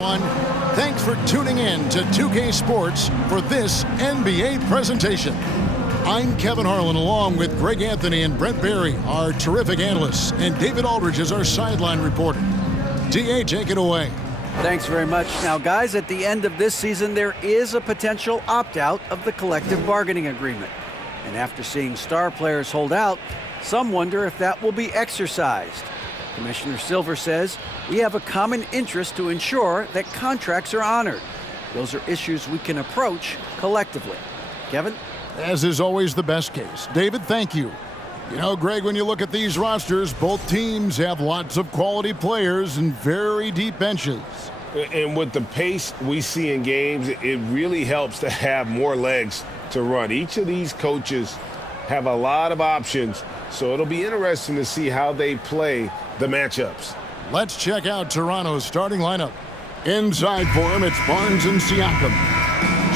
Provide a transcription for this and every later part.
Thanks for tuning in to 2K Sports for this NBA presentation. I'm Kevin Harlan along with Greg Anthony and Brent Barry, our terrific analysts, and David Aldridge is our sideline reporter. DA, take it away. Thanks very much. Now, guys, at the end of this season, there is a potential opt-out of the collective bargaining agreement. And after seeing star players hold out, some wonder if that will be exercised. Commissioner Silver says we have a common interest to ensure that contracts are honored. Those are issues we can approach collectively. Kevin? As is always the best case. David, thank you. You know, Greg, when you look at these rosters, both teams have lots of quality players and very deep benches. And with the pace we see in games, it really helps to have more legs to run. Each of these coaches have a lot of options, so it'll be interesting to see how they play the matchups. Let's check out Toronto's starting lineup. Inside for him, it's Barnes and Siakam.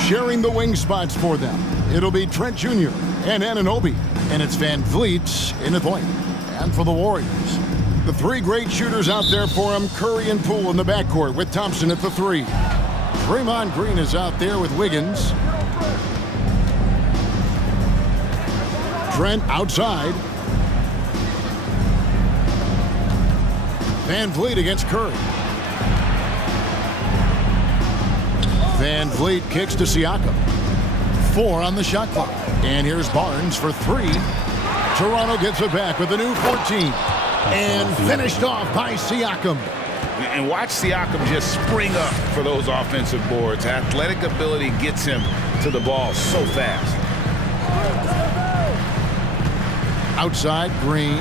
Sharing the wing spots for them, it'll be Trent Jr. and Anunoby. And it's Van Vliet in the point. And for the Warriors, the three great shooters out there for him, Curry and Poole in the backcourt with Thompson at the three. Draymond Green is out there with Wiggins. Trent outside. Van Vliet against Curry. Van Vliet kicks to Siakam. 4 on the shot clock. And here's Barnes for 3. Toronto gets it back with a new 14. And finished off by Siakam. And watch Siakam just spring up for those offensive boards. Athletic ability gets him to the ball so fast. Outside, Green.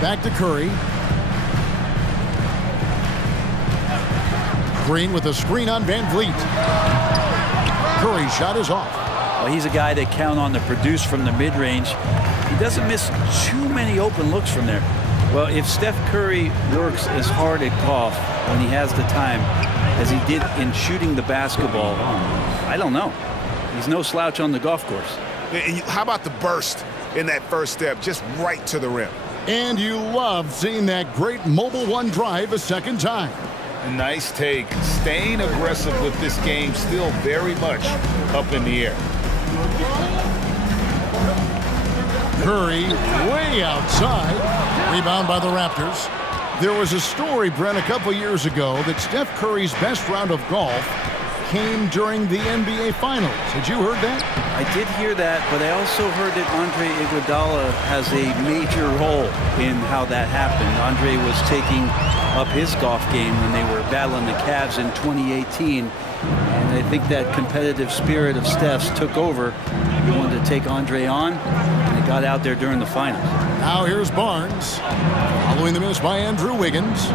Back to Curry. Green with a screen on Van Vliet. Curry's shot is off. Well, he's a guy they count on to produce from the mid-range. He doesn't miss too many open looks from there. Well, if Steph Curry works as hard at golf when he has the time as he did in shooting the basketball, I don't know. He's no slouch on the golf course. And how about the burst in that first step, just right to the rim? And you love seeing that great mobile one drive a second time. Nice take. Staying aggressive with this game, still very much up in the air. Curry way outside. Rebound by the Raptors. There was a story, Brent, a couple years ago that Steph Curry's best round of golf came during the NBA Finals. Had you heard that? I did hear that, but I also heard that Andre Iguodala has a major role in how that happened. Andre was taking up his golf game when they were battling the Cavs in 2018. And I think that competitive spirit of Steph's took over. He wanted to take Andre on, and he got out there during the finals. Now here's Barnes. Following the miss by Andrew Wiggins.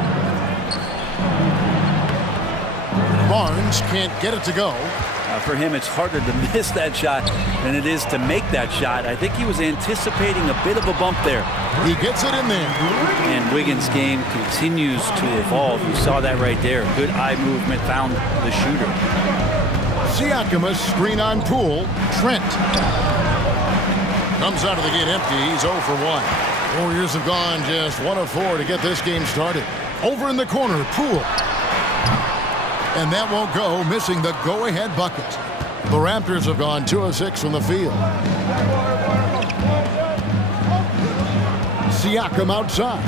Barnes can't get it to go. For him, it's harder to miss that shot than it is to make that shot. I think he was anticipating a bit of a bump there. He gets it in there. And Wiggins' game continues to evolve. You saw that right there. Good eye movement, found the shooter. Siakam, a screen on Poole. Trent comes out of the gate empty. He's 0 for 1. Warriors have gone just 1 of 4 to get this game started. Over in the corner, Poole. And that won't go, missing the go-ahead bucket. The Raptors have gone 2 of 6 from the field. Siakam outside.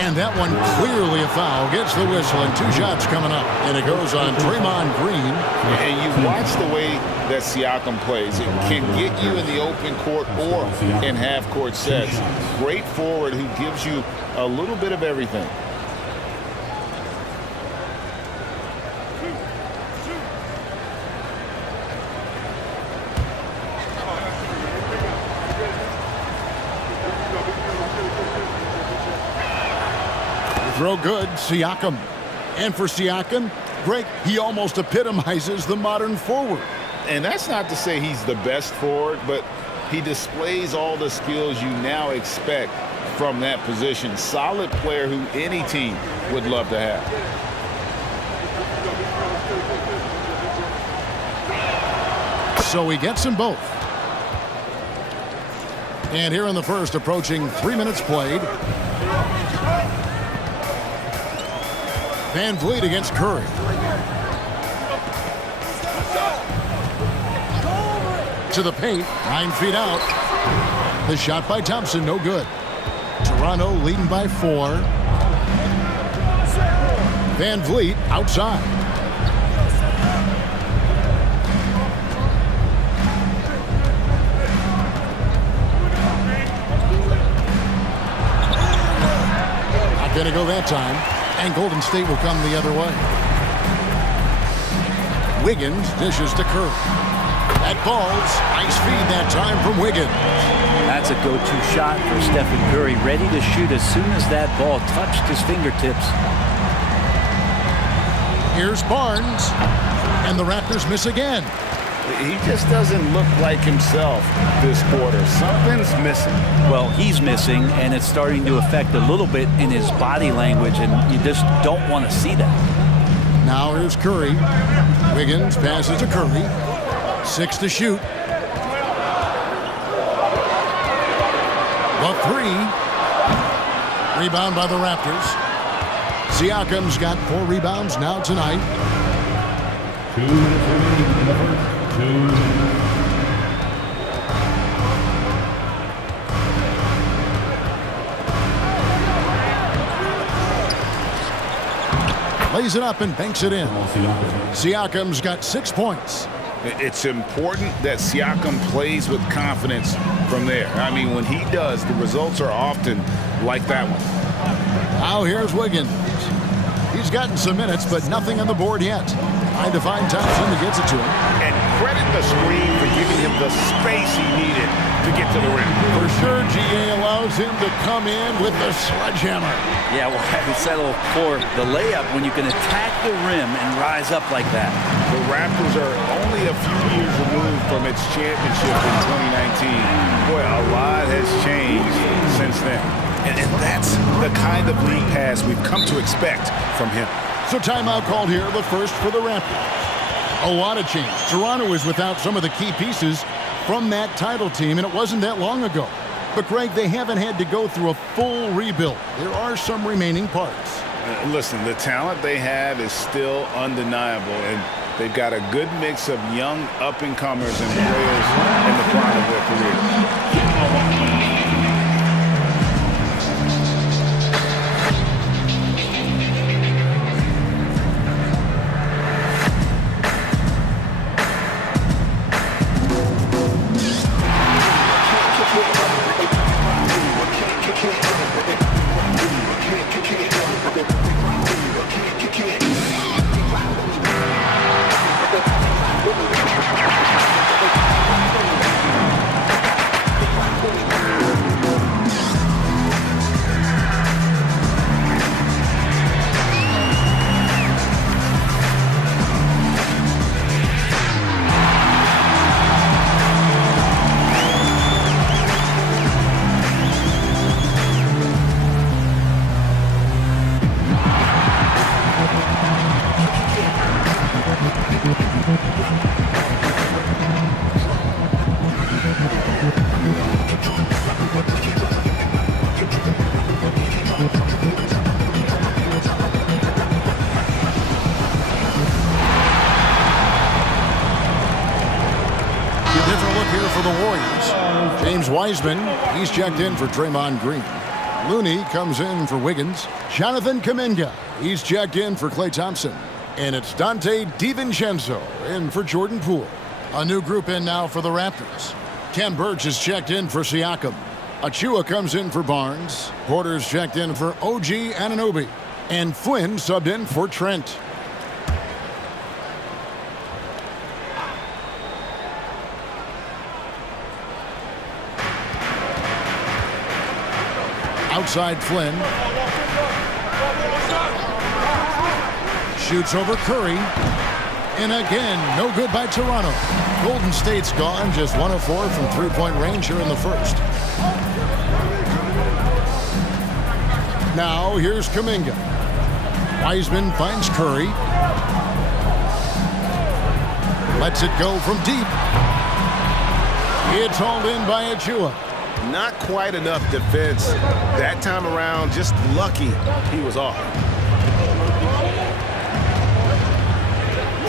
And that one clearly a foul. Gets the whistle and 2 shots coming up. And it goes on Draymond Green. And you watch the way that Siakam plays. It can get you in the open court or in half-court sets. Great forward who gives you a little bit of everything. Throw good, Siakam. And for Siakam, Greg, he almost epitomizes the modern forward. And that's not to say he's the best forward, but he displays all the skills you now expect from that position. Solid player who any team would love to have. So he gets them both. And here in the first, approaching 3 minutes played. Van Vliet against Curry. To the paint, 9 feet out. The shot by Thompson, no good. Toronto leading by 4. Van Vliet outside. Not going to go that time. And Golden State will come the other way. Wiggins dishes to Curry. That falls. Nice feed that time from Wiggins. That's a go-to shot for Stephen Curry, ready to shoot as soon as that ball touched his fingertips. Here's Barnes. And the Raptors miss again. He just doesn't look like himself this quarter. Something's missing. Well, he's missing, and it's starting to affect a little bit in his body language, and you just don't want to see that. Now here's Curry. Wiggins passes to Curry. 6 to shoot. The 3. Rebound by the Raptors. Siakam's got 4 rebounds now tonight. 2 minutes remaining in the first. 2 Lays it up and banks it in. Siakam's got 6 points. It's important that Siakam plays with confidence from there. I mean, when he does, the results are often like that one. Now here's Wiggins. He's gotten some minutes, but nothing on the board yet. Trying to find Thompson who gets it to him. And credit the screen for giving him the space he needed to get to the rim. For sure, GA allows him to come in with the sledgehammer. Yeah, well, I would settle for the layup when you can attack the rim and rise up like that. The Raptors are only a few years removed from its championship in 2019. Boy, a lot has changed since then. And that's the kind of league pass we've come to expect from him. So timeout called here, the first for the Raptors. A lot of change. Toronto is without some of the key pieces from that title team, and it wasn't that long ago. But, Greg, they haven't had to go through a full rebuild. There are some remaining parts. Listen, the talent they have is still undeniable, and they've got a good mix of young up-and-comers and players in the prime of their career. Wiseman, he's checked in for Draymond Green. Looney comes in for Wiggins. Jonathan Kuminga, he's checked in for Klay Thompson. And it's Dante DiVincenzo in for Jordan Poole. A new group in now for the Raptors. Ken Birch is checked in for Siakam. Achua comes in for Barnes. Porter's checked in for OG Anunoby. And Flynn subbed in for Trent. Outside Flynn. Shoots over Curry. And again, no good by Toronto. Golden State's gone, just 1 of 4 from three-point range here in the first. Now here's Kuminga. Wiseman finds Curry. Lets it go from deep. It's hauled in by Achua. Not quite enough defense that time around. Just lucky he was off.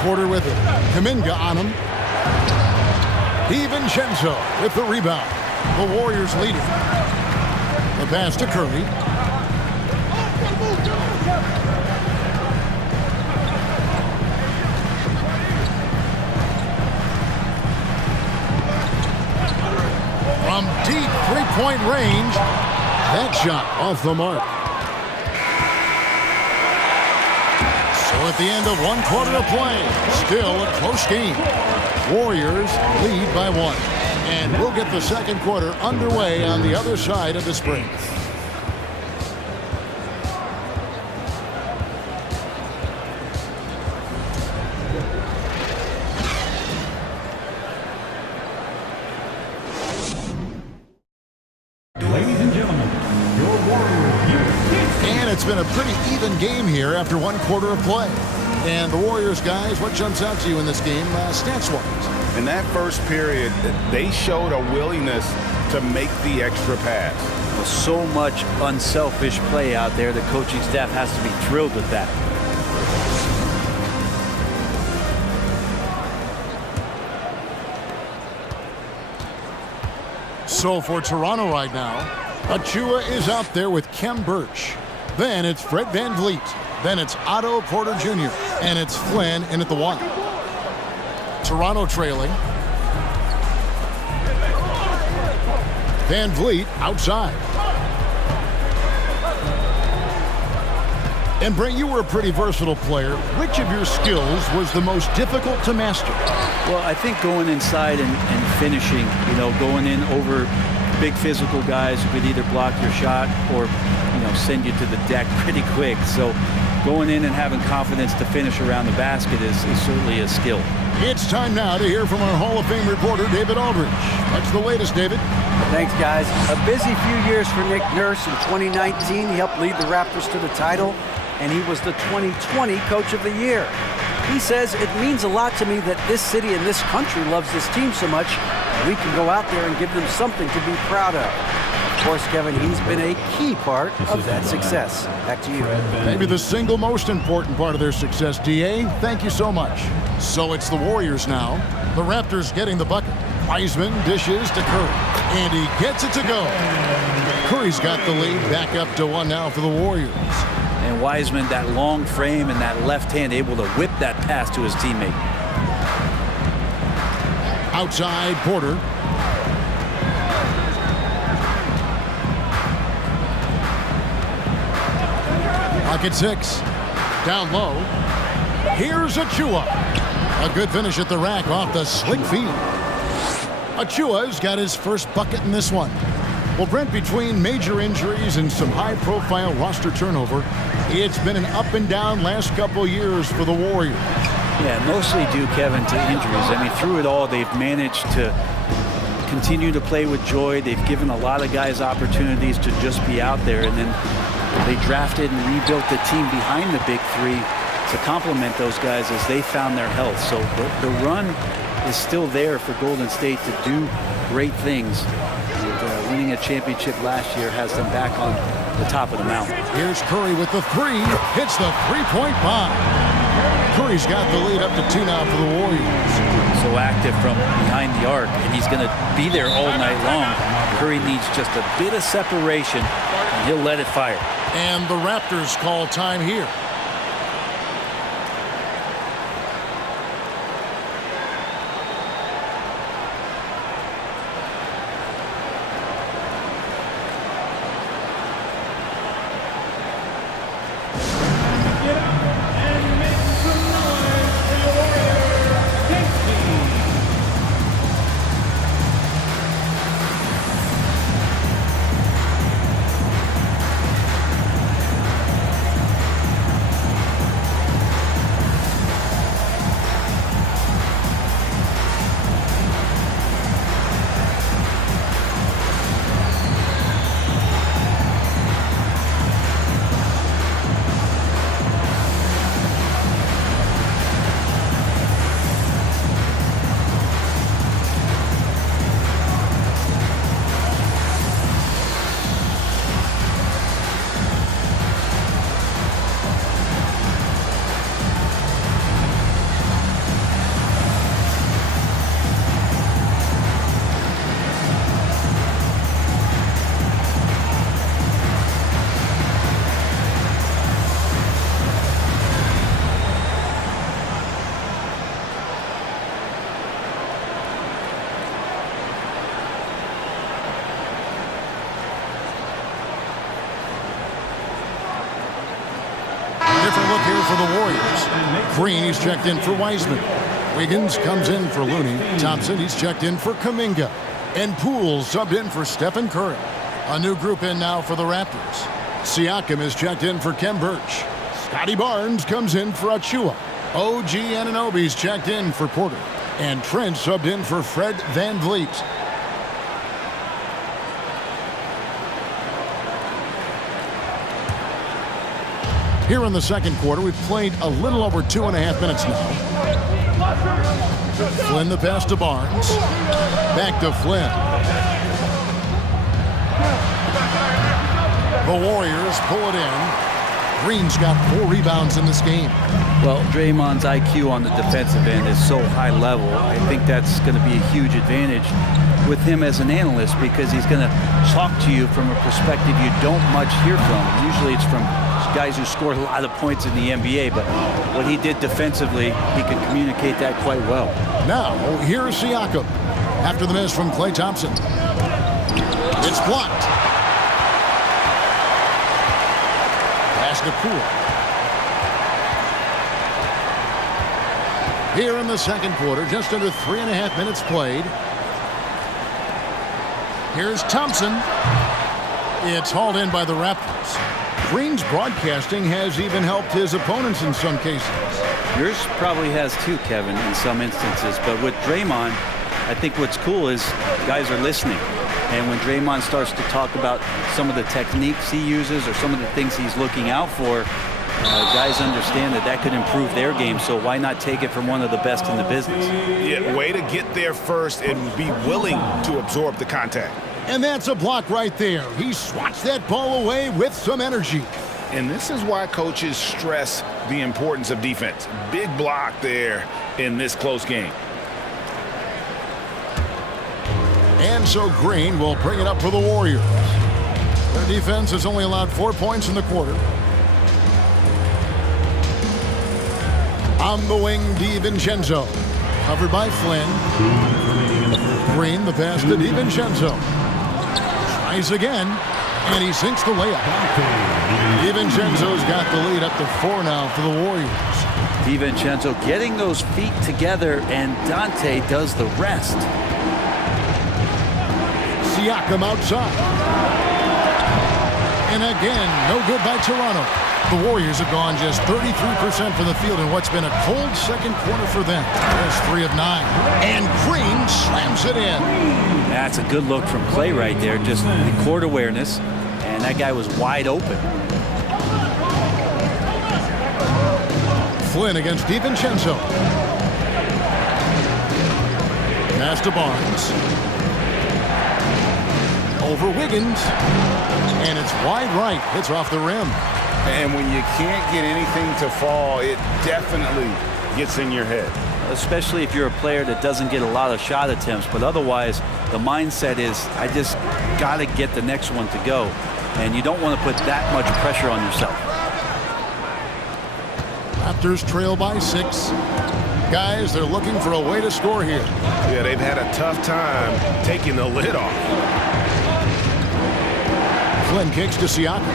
Porter with it. Kuminga on him. DiVincenzo with the rebound. The Warriors leading. The pass to Curry. From deep three-point range, that shot off the mark. So at the end of 1 quarter of play, still a close game. Warriors lead by 1. And we'll get the second quarter underway on the other side of this break. Ladies and gentlemen, your Warriors. And it's been a pretty even game here after 1 quarter of play. And the Warriors, guys, what jumps out to you in this game stats-wise? In that first period, they showed a willingness to make the extra pass. Well, so much unselfish play out there. The coaching staff has to be thrilled with that. So for Toronto right now, Achua is out there with Khem Birch. Then it's Fred VanVleet. Then it's Otto Porter Jr. And it's Flynn in at the 1. Toronto trailing. VanVleet outside. And Brent, you were a pretty versatile player. Which of your skills was the most difficult to master? Well, I think going inside and finishing, going in over big physical guys who could either block your shot or, send you to the deck pretty quick. So going in and having confidence to finish around the basket is certainly a skill. It's time now to hear from our Hall of Fame reporter, David Aldridge. What's the latest, David? Thanks, guys. A busy few years for Nick Nurse. In 2019, he helped lead the Raptors to the title, and he was the 2020 Coach of the Year. He says, it means a lot to me that this city and this country loves this team so much, we can go out there and give them something to be proud of. Of course, Kevin, he's been a key part of that success. Back to you. Maybe the single most important part of their success, D.A. Thank you so much. So it's the Warriors now. The Raptors getting the bucket. Wiseman dishes to Curry, and he gets it to go. Curry's got the lead, back up to 1 now for the Warriors. And Wiseman, that long frame and that left hand, able to whip that pass to his teammate. Outside, Porter. Pocket 6. Down low. Here's Achua. A good finish at the rack off the slick feed. Achua's got his first bucket in this one. Well, Brent, between major injuries and some high-profile roster turnover, it's been an up-and-down last couple years for the Warriors. Yeah, mostly due, Kevin, to injuries. I mean, through it all, they've managed to continue to play with joy. They've given a lot of guys opportunities to just be out there, and then they drafted and rebuilt the team behind the big three to complement those guys as they found their health. So the run is still there for Golden State to do great things. And, winning a championship last year has them back on the top of the mountain. Here's Curry with the 3. Hits the three-point bomb. Curry's got the lead up to 2 now for the Warriors. So active from behind the arc, and he's going to be there all night long. Curry needs just a bit of separation, and he'll let it fire. And the Raptors call time here. for the Warriors. Green, he's checked in for Wiseman. Wiggins comes in for Looney. Thompson, he's checked in for Kuminga. And Poole subbed in for Stephen Curry. A new group in now for the Raptors. Siakam is checked in for Kem Birch. Scotty Barnes comes in for Achua. OG Anunoby's checked in for Porter. And Trent subbed in for Fred VanVleet. Here in the second quarter, we've played a little over 2.5 minutes now. Flynn the pass to Barnes. Back to Flynn. The Warriors pull it in. Green's got 4 rebounds in this game. Well, Draymond's IQ on the defensive end is so high level. I think that's going to be a huge advantage with him as an analyst, because he's going to talk to you from a perspective you don't much hear from. Usually it's from guys who scored a lot of points in the NBA, but what he did defensively, he can communicate that quite well. Now, here's Siakam. After the miss from Klay Thompson. It's blocked. Pass to Poole. Here in the second quarter, just under 3.5 minutes played. Here's Thompson. It's hauled in by the Raptors. Green's broadcasting has even helped his opponents in some cases. Yours probably has too, Kevin, in some instances. But with Draymond, I think what's cool is guys are listening. And when Draymond starts to talk about some of the techniques he uses or some of the things he's looking out for, guys understand that that could improve their game. So why not take it from one of the best in the business? Yeah, way to get there first and be willing to absorb the contact. And that's a block right there. He swats that ball away with some energy. And this is why coaches stress the importance of defense. Big block there in this close game. And so Green will bring it up for the Warriors. Their defense has only allowed 4 points in the quarter. On the wing, DiVincenzo. Covered by Flynn. Green, the pass to DiVincenzo. Tries again, and he sinks the layup. DiVincenzo's got the lead up to 4 now for the Warriors. DiVincenzo getting those feet together, and Dante does the rest. Siakam outside. And again, no good by Toronto. The Warriors have gone just 33% from the field in what's been a cold second quarter for them. Just 3 of 9. And Green slams it in. That's a good look from Klay right there. Just the court awareness. And that guy was wide open. Flynn against DiVincenzo. Pass to Barnes. Over Wiggins. And it's wide right. Hits off the rim. And when you can't get anything to fall, it definitely gets in your head. Especially if you're a player that doesn't get a lot of shot attempts. But otherwise, the mindset is, I just got to get the next one to go. And you don't want to put that much pressure on yourself. Raptors trail by 6. Guys, they're looking for a way to score here. Yeah, they've had a tough time taking the lid off. Flynn kicks to Siakam.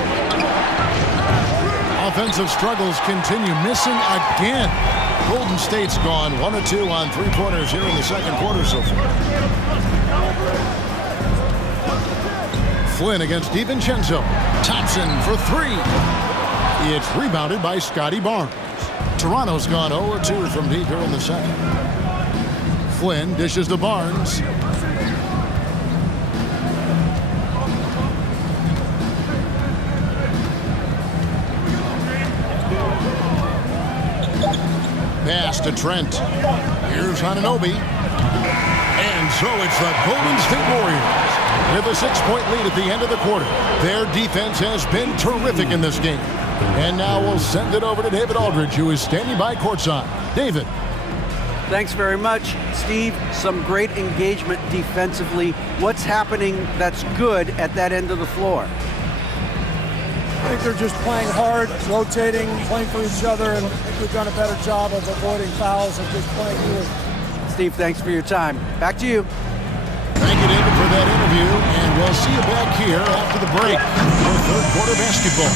Offensive struggles continue, missing again. Golden State's gone 1 of 2 on 3-pointers here in the second quarter so far. Flynn against DiVincenzo. Thompson for 3. It's rebounded by Scotty Barnes. Toronto's gone 0 of 2 from deep here in the second. Flynn dishes to Barnes. Pass to Trent. Here's Anunoby. And so it's the Golden State Warriors with a 6-point lead at the end of the quarter. Their defense has been terrific in this game. And now we'll send it over to David Aldridge, who is standing by courtside. David. Thanks very much, Steve. Some great engagement defensively. What's happening that's good at that end of the floor? I think they're just playing hard, rotating, playing for each other, and I think we've done a better job of avoiding fouls and just playing good. Steve, thanks for your time. Back to you. Thank you, David, for that interview, and we'll see you back here after the break for third quarter basketball.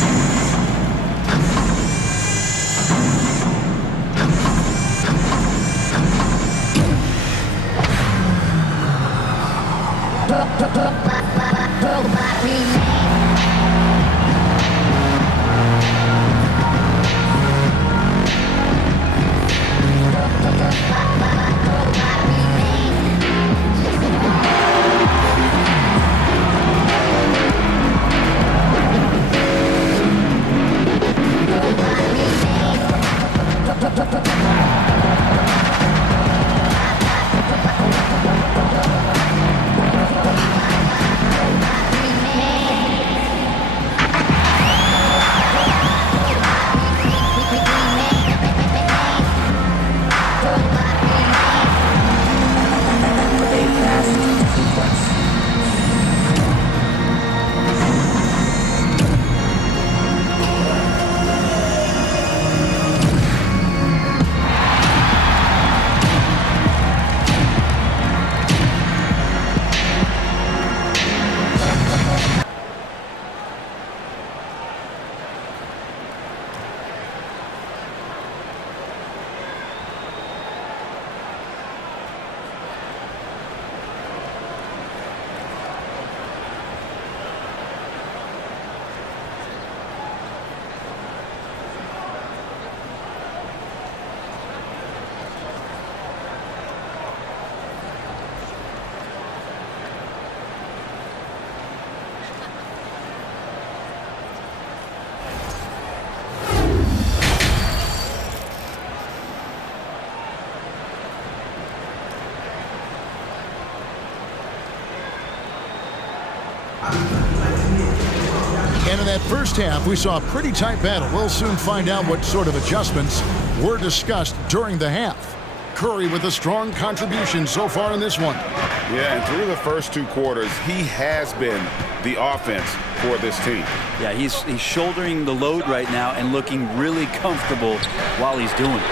And in that first half, we saw a pretty tight battle. We'll soon find out what sort of adjustments were discussed during the half. Curry with a strong contribution so far in this one. Yeah, and through the first 2 quarters, he has been the offense for this team. Yeah, he's shouldering the load right now and looking really comfortable while he's doing it.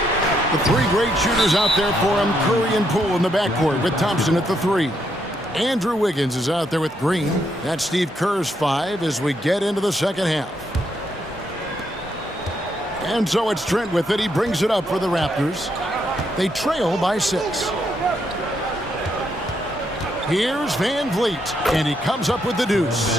The 3 great shooters out there for him, Curry and Poole in the backcourt with Thompson at the 3. Andrew Wiggins is out there with Green. That's Steve Kerr's 5 as we get into the second half. And so it's Trent with it. He brings it up for the Raptors. They trail by 6. Here's Van Vliet, and he comes up with the deuce.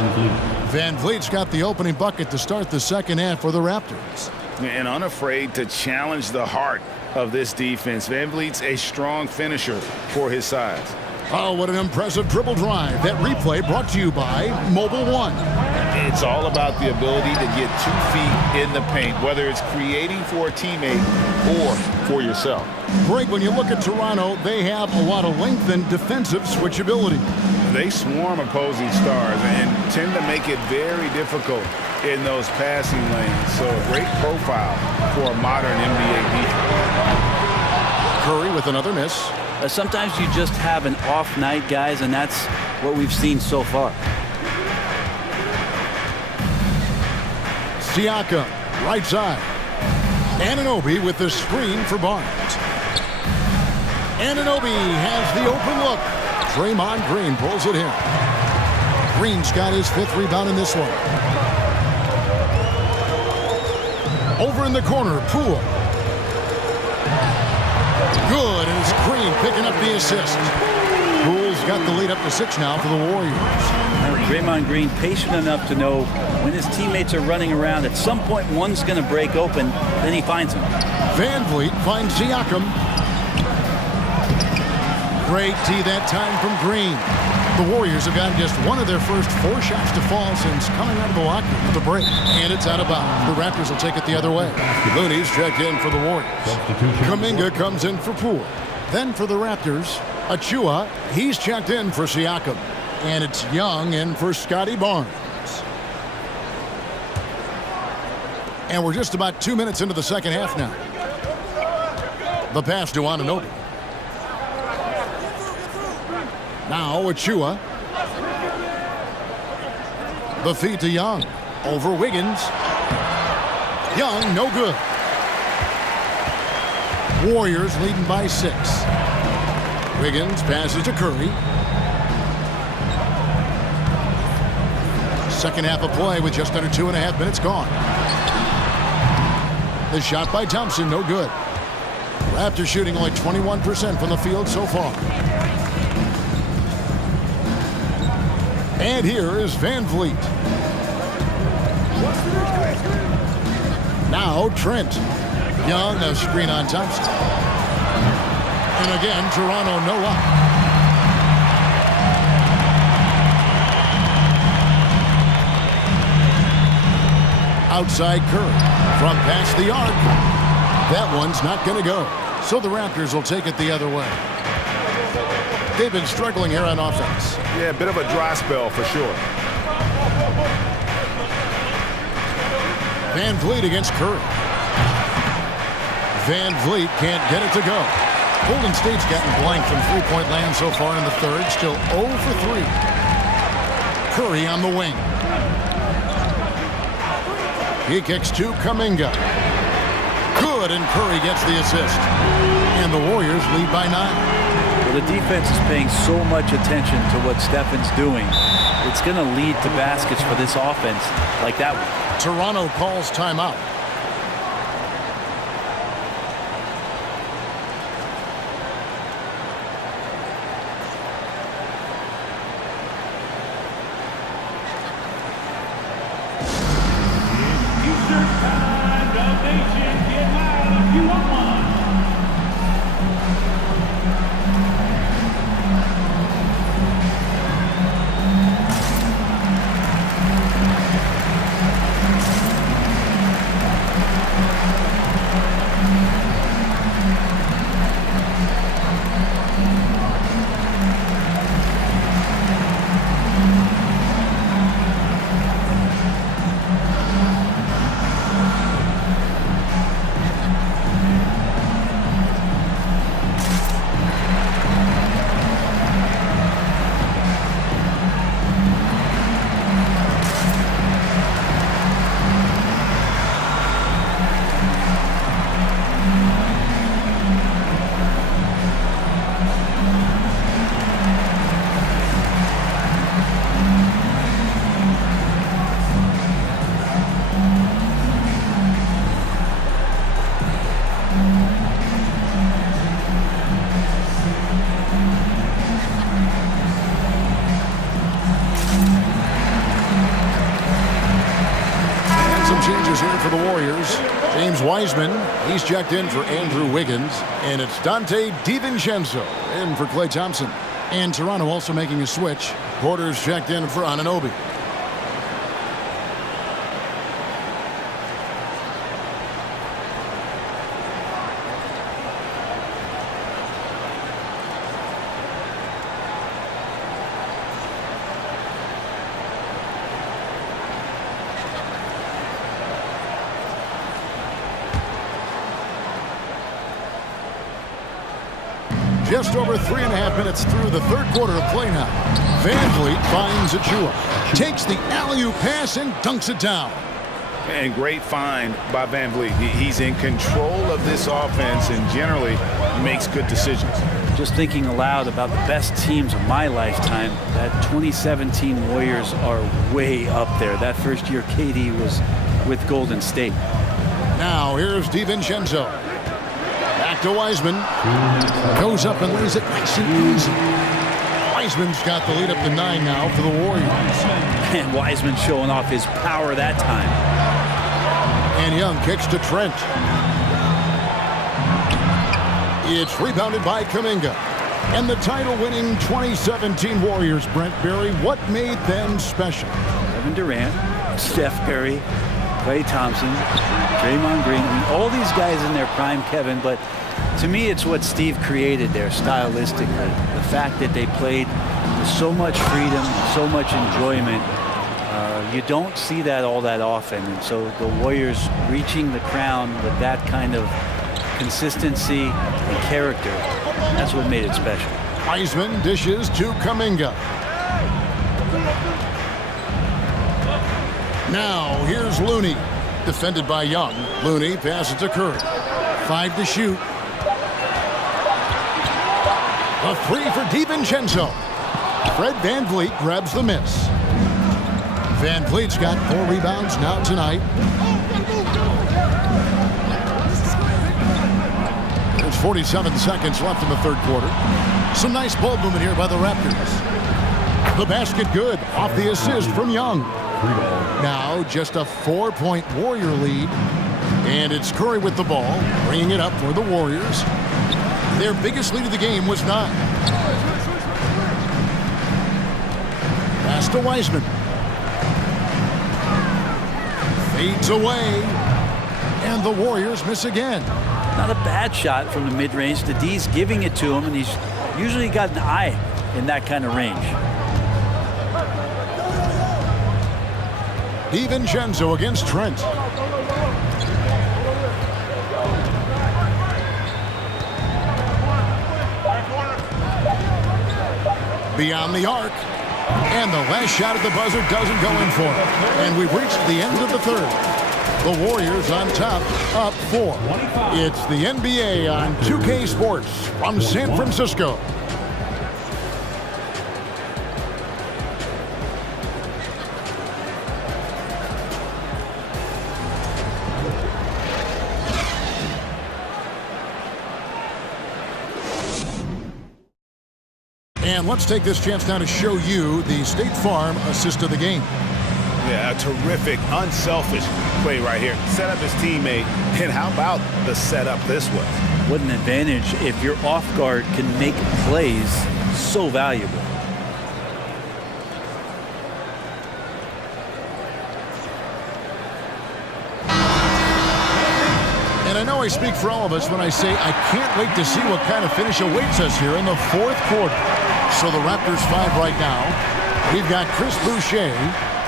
Van Vliet's got the opening bucket to start the second half for the Raptors. And unafraid to challenge the heart of this defense. Van Vliet's a strong finisher for his size. Oh, what an impressive dribble drive. That replay brought to you by Mobile One. It's all about the ability to get 2 feet in the paint, whether it's creating for a teammate or for yourself. Greg, when you look at Toronto, they have a lot of length and defensive switchability. They swarm opposing stars and tend to make it very difficult in those passing lanes. So a great profile for a modern NBA defense. Curry with another miss. Sometimes you just have an off night, guys, and that's what we've seen so far. Siakam, right side. Anunoby with the screen for Barnes. Anunoby has the open look. Draymond Green pulls it in. Green's got his 5th rebound in this one. Over in the corner, Poole. Good, and it's Green picking up the assist. Poole's got the lead up to 6 now for the Warriors. And Draymond Green patient enough to know when his teammates are running around, at some point one's going to break open, then he finds him. Van Vliet finds Siakam. Great tee that time from Green. The Warriors have gotten just one of their first 4 shots to fall since coming out of the locker room at the break. And it's out of bounds. The Raptors will take it the other way. Looney's checked in for the Warriors. Kuminga comes in for Poole. Then for the Raptors, Achua, he's checked in for Siakam. And it's Young in for Scotty Barnes. And we're just about 2 minutes into the second half now. The pass to Anunoby. Now Achua. The feed to Young. Over Wiggins. Young, no good. Warriors leading by 6. Wiggins passes to Curry. Second half of play with just under 2.5 minutes gone. The shot by Thompson, no good. Raptors shooting only 21% from the field so far. And here is Van Vliet. Now Trent. Young, a screen on Thompson. And again, Toronto no luck. Outside Curry. From past the arc. That one's not going to go. So the Raptors will take it the other way. They've been struggling here on offense. Yeah, a bit of a dry spell for sure. Van Vliet against Curry. Van Vliet can't get it to go. Golden State's gotten blank from three-point land so far in the third. Still 0 for 3. Curry on the wing. He kicks to Kuminga. Good, and Curry gets the assist. And the Warriors lead by 9. Well, the defense is paying so much attention to what Stephen's doing. It's going to lead to baskets for this offense like that one. Toronto calls timeout. Here for the Warriors. James Wiseman, he's checked in for Andrew Wiggins. And it's Dante DiVincenzo in for Klay Thompson. And Toronto also making a switch. Porter's checked in for Anunoby. Just over 3.5 minutes through the third quarter of play now. Van Vliet finds Achua. Takes the alley-oop pass and dunks it down. And great find by Van Vliet. He's in control of this offense and generally makes good decisions. Just thinking aloud about the best teams of my lifetime, that 2017 Warriors are way up there. That first year KD was with Golden State. Now here's DiVincenzo. Back to Wiseman. Goes up and lays it nice and easy. Wiseman's got the lead up to 9 now for the Warriors. And Wiseman showing off his power that time. And Young kicks to Trent. It's rebounded by Kuminga. And the title-winning 2017 Warriors, Brent Berry, what made them special? Kevin Durant, Steph Curry, Klay Thompson, Draymond Green. I mean, all these guys in their prime, Kevin, but to me it's what Steve created there stylistically. The fact that they played with so much freedom, so much enjoyment. You don't see that all that often. And so the Warriors reaching the crown with that kind of consistency and character, that's what made it special. Wiseman dishes to Kuminga. Now here's Looney. Defended by Young. Looney passes to Curry. 5 to shoot. A 3 for DiVincenzo. Fred VanVleet grabs the miss. VanVleet's got 4 rebounds now tonight. There's 47 seconds left in the third quarter. Some nice ball movement here by the Raptors. The basket good off the assist from Young. Now just a 4-point Warrior lead. And it's Curry with the ball, bringing it up for the Warriors. Their biggest lead of the game was 9. Pass to Wiseman. Fades away. And the Warriors miss again. Not a bad shot from the mid-range. The D's giving it to him, and he's usually got an eye in that kind of range. DiVincenzo against Trent. Beyond the arc. And the last shot at the buzzer doesn't go in for it. And we've reached the end of the third. The Warriors on top, up 4. It's the NBA on 2K Sports from San Francisco. And let's take this chance now to show you the State Farm assist of the game. Yeah, a terrific, unselfish play right here. Set up his teammate, and how about the setup this was? What an advantage if your off guard can make plays so valuable. And I know I speak for all of us when I say I can't wait to see what kind of finish awaits us here in the fourth quarter. So the Raptors 5 right now. We've got Chris Boucher.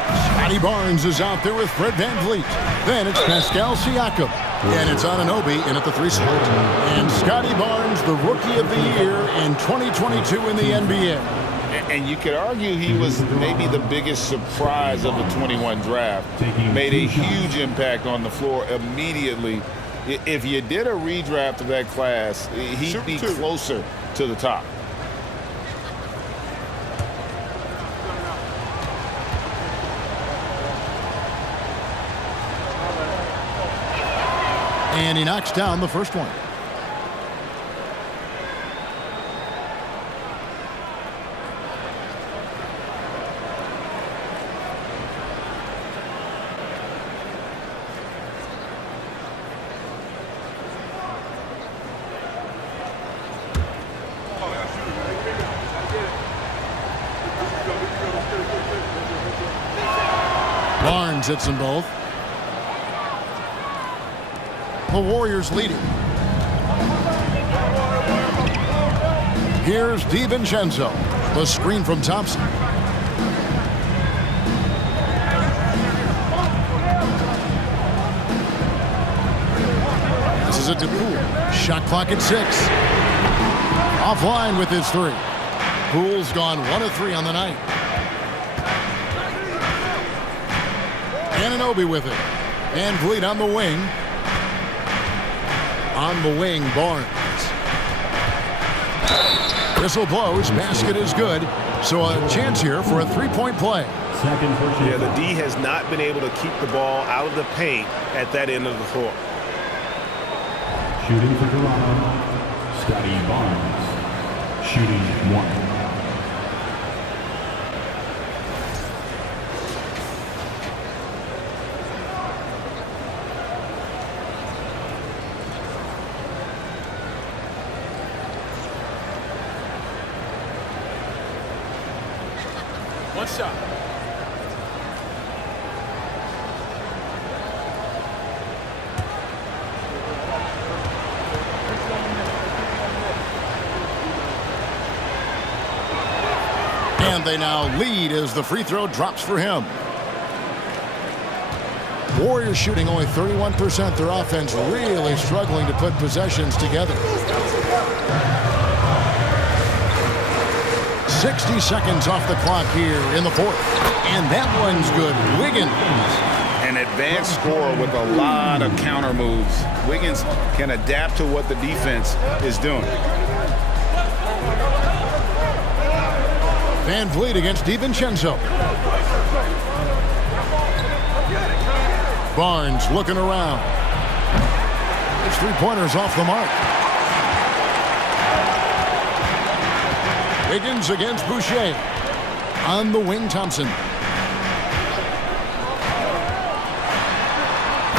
Scotty Barnes is out there with Fred VanVleet. Then it's Pascal Siakam. And it's Anunoby in at the 3 slot. And Scotty Barnes, the Rookie of the Year in 2022 in the NBA. And you could argue he was maybe the biggest surprise of the 21 draft. Made a huge impact on the floor immediately. If you did a redraft of that class, he'd be closer to the top. And he knocks down the first one. Barnes hits them both. The Warriors leading. Here's DiVincenzo. The screen from Thompson. This is it to Poole. Shot clock at 6. Offline with his 3. Poole's gone 1 of 3 on the night. Anunoby with it. VanVleet on the wing. On the wing, Barnes. Whistle blows. Basket is good. So a chance here for a 3-point play. Yeah, the D has not been able to keep the ball out of the paint at that end of the floor. Shooting for Toronto, Scotty Barnes. Shooting 1. One shot. And they now lead as the free throw drops for him. Warriors shooting only 31%. Their offense really struggling to put possessions together. 60 seconds off the clock here in the fourth. And that one's good. Wiggins. An advanced scorer with a lot of counter moves. Wiggins can adapt to what the defense is doing. VanVleet against DiVincenzo. Barnes looking around. His 3-pointers off the mark. Wiggins against Boucher. On the wing, Thompson.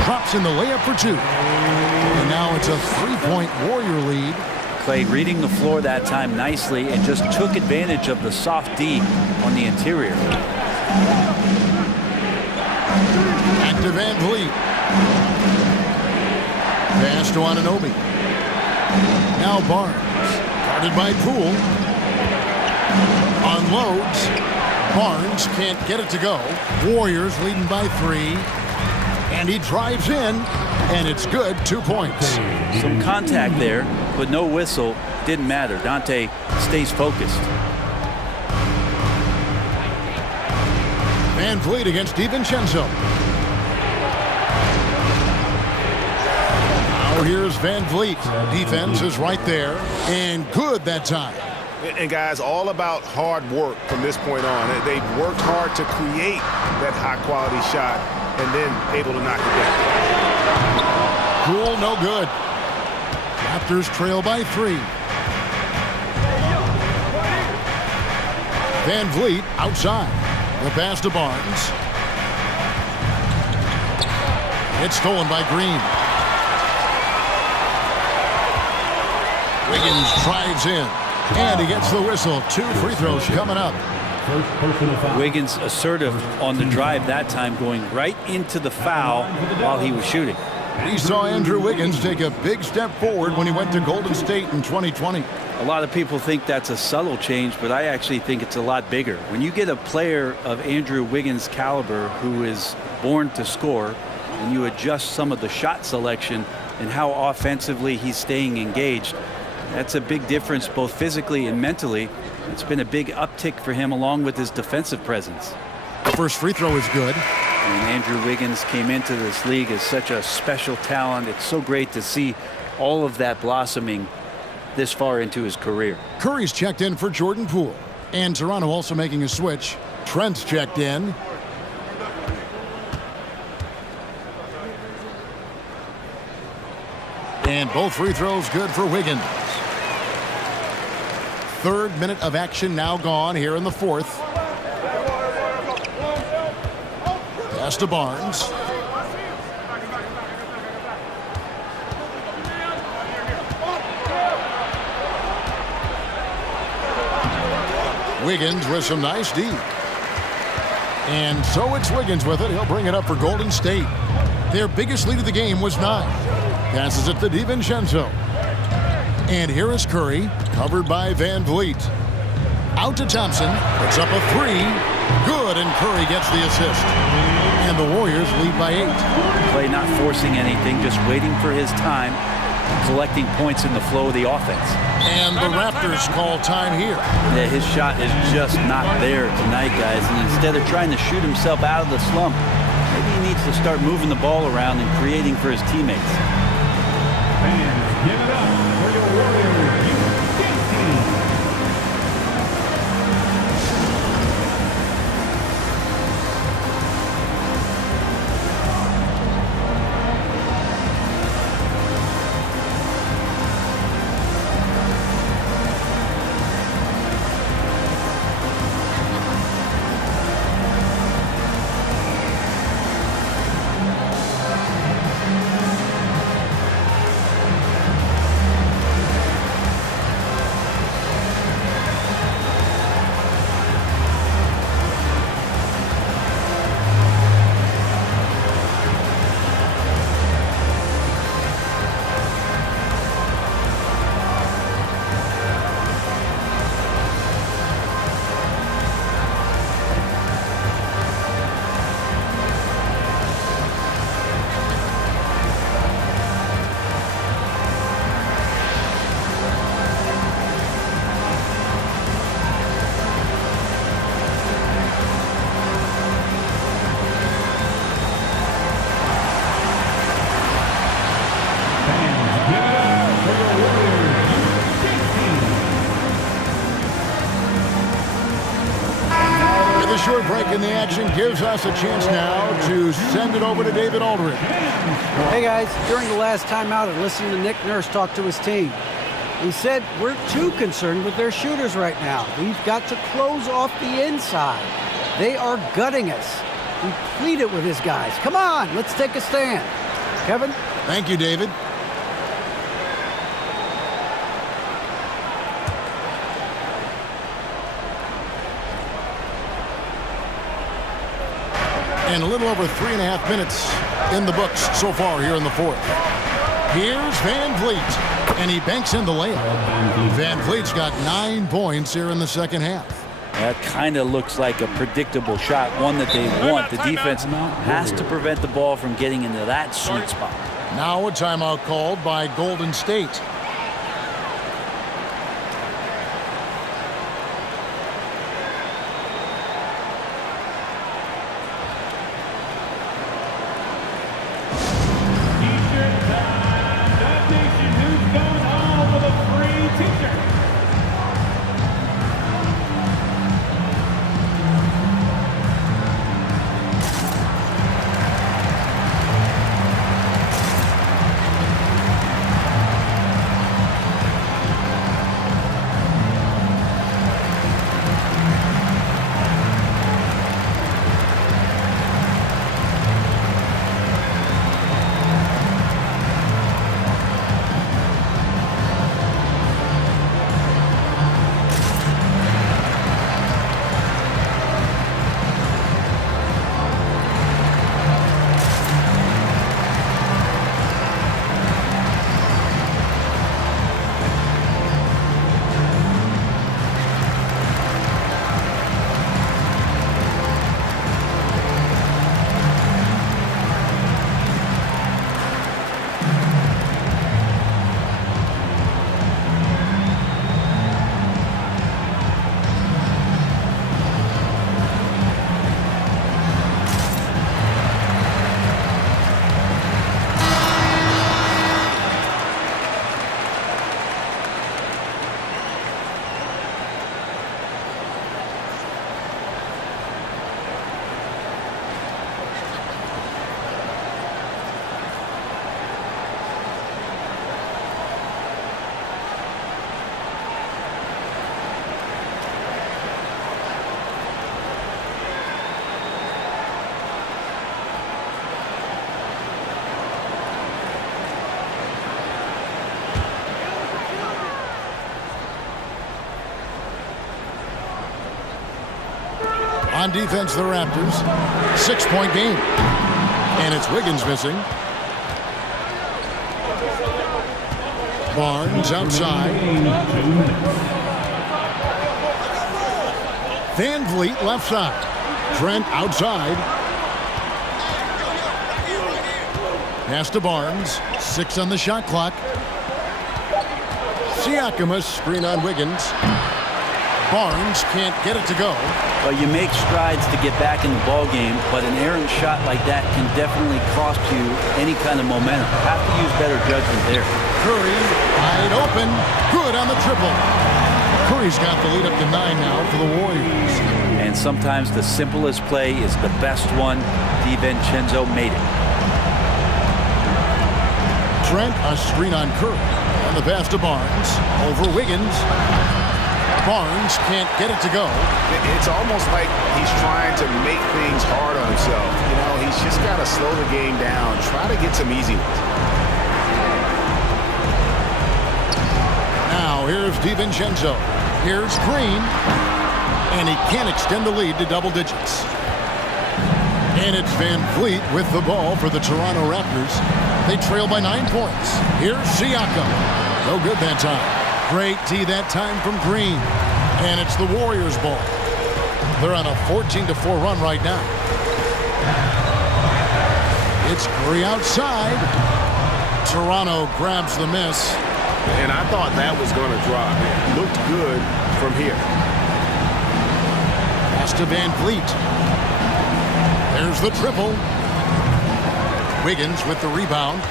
Drops in the layup for 2. And now it's a 3-point Warrior lead. Clay reading the floor that time nicely and just took advantage of the soft D on the interior. Back to VanVleet. Pass to Anunoby. Now Barnes. Guarded by Poole. Unloads. Barnes can't get it to go. Warriors leading by 3. And he drives in. And it's good. 2 points. Some contact there, but no whistle. Didn't matter. Dante stays focused. Van Vliet against DiVincenzo. Now here's Van Vliet. Defense is right there. And good that time. And guys, all about hard work from this point on. They've worked hard to create that high-quality shot and then able to knock it down. Poole, no good. Raptors trail by 3. Van Vliet outside. The pass to Barnes. It's stolen by Green. Wiggins drives in. And he gets the whistle. 2 free throws coming up. Wiggins assertive on the drive that time, going right into the foul while he was shooting. We saw Andrew Wiggins take a big step forward when he went to Golden State in 2020. A lot of people think that's a subtle change, but I actually think it's a lot bigger. When you get a player of Andrew Wiggins' caliber who is born to score, and you adjust some of the shot selection and how offensively he's staying engaged, that's a big difference both physically and mentally. It's been a big uptick for him along with his defensive presence. The first free throw is good. And Andrew Wiggins came into this league as such a special talent. It's so great to see all of that blossoming this far into his career. Curry's checked in for Jordan Poole. And Toronto also making a switch. Trent's checked in. And both free throws good for Wiggins. 3rd minute of action now gone here in the 4th. Pass to Barnes. Wiggins with some nice D. And so it's Wiggins with it. He'll bring it up for Golden State. Their biggest lead of the game was 9. Passes it to DiVincenzo. And here is Curry, covered by Van Vliet. Out to Thompson. Puts up a 3. Good, and Curry gets the assist. And the Warriors lead by 8. Clay not forcing anything, just waiting for his time, collecting points in the flow of the offense. And the Raptors call time here. Yeah, his shot is just not there tonight, guys. And instead of trying to shoot himself out of the slump, maybe he needs to start moving the ball around and creating for his teammates. Fans, give it up for your Warriors U18 team. Short break in the action gives us a chance now to send it over to David Aldridge. Hey guys, during the last timeout I listened to Nick Nurse talk to his team. He said, we're too concerned with their shooters right now. We've got to close off the inside. They are gutting us. He pleaded with his guys. Come on, let's take a stand. Kevin? Thank you, David. And a little over 3.5 minutes in the books so far here in the 4th. Here's Van Vliet, and he banks in the layup. Van Vliet's got 9 points here in the second half. That kind of looks like a predictable shot, one that they want. The defense has to prevent the ball from getting into that sweet spot. Now a timeout called by Golden State. On defense, the Raptors. 6-point game. And it's Wiggins missing. Barnes outside. Van Vliet left side. Trent outside. Pass to Barnes. 6 on the shot clock. Siakam, a screen on Wiggins. Barnes can't get it to go. Well, you make strides to get back in the ball game, but an errant shot like that can definitely cost you any kind of momentum. Have to use better judgment there. Curry wide open. Good on the triple. Curry's got the lead up to 9 now for the Warriors. And sometimes the simplest play is the best one. DiVincenzo made it. Trent, a screen on Curry. And the pass to Barnes. Over Wiggins. Barnes can't get it to go. It's almost like he's trying to make things hard on himself. You know, he's just got to slow the game down. Try to get some easy ones. Now here's DiVincenzo. Here's Green. And he can't extend the lead to double digits. And it's Van Vliet with the ball for the Toronto Raptors. They trail by 9 points. Here's Siakam. No good that time. Great D that time from Green. And it's the Warriors' ball. They're on a 14-4 run right now. It's Curry outside. Toronto grabs the miss. And I thought that was going to drop. It looked good from here. Pass to Van Vliet. There's the triple. Wiggins with the rebound.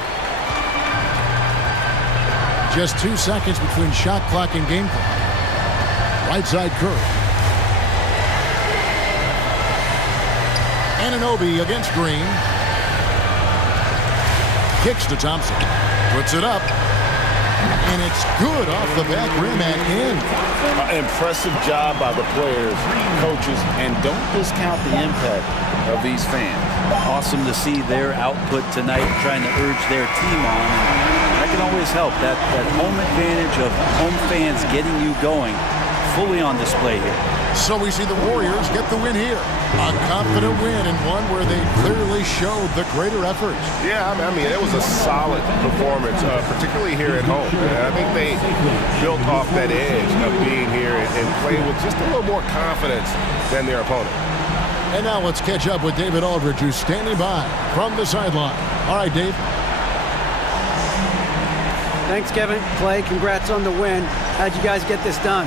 Just 2 seconds between shot clock and game clock. Right side Curry. Anunoby against Green. Kicks to Thompson. Puts it up. And it's good off the back rim and in. Impressive job by the players, coaches, and don't discount the impact of these fans. Awesome to see their output tonight, trying to urge their team on. That can always help. That home advantage of home fans getting you going fully on display here. So we see the Warriors get the win here. A confident win and one where they clearly showed the greater effort. Yeah, I mean, it was a solid performance, particularly here at home. And I think they built off that edge of being here and played with just a little more confidence than their opponent. And now let's catch up with David Aldridge, who's standing by from the sideline. All right, Dave. Thanks, Kevin. Clay, congrats on the win. How'd you guys get this done?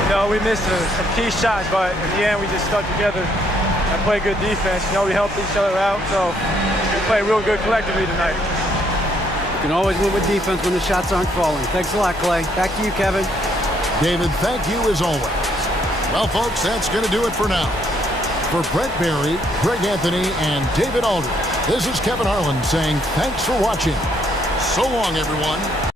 You know, we missed some key shots, but in the end, we just stuck together and played good defense. You know, we helped each other out, so we played real good collectively tonight. You can always win with defense when the shots aren't falling. Thanks a lot, Clay. Back to you, Kevin. David, thank you as always. Well, folks, that's going to do it for now. For Brent Barry, Greg Anthony, and David Aldridge, this is Kevin Harlan saying thanks for watching. So long, everyone.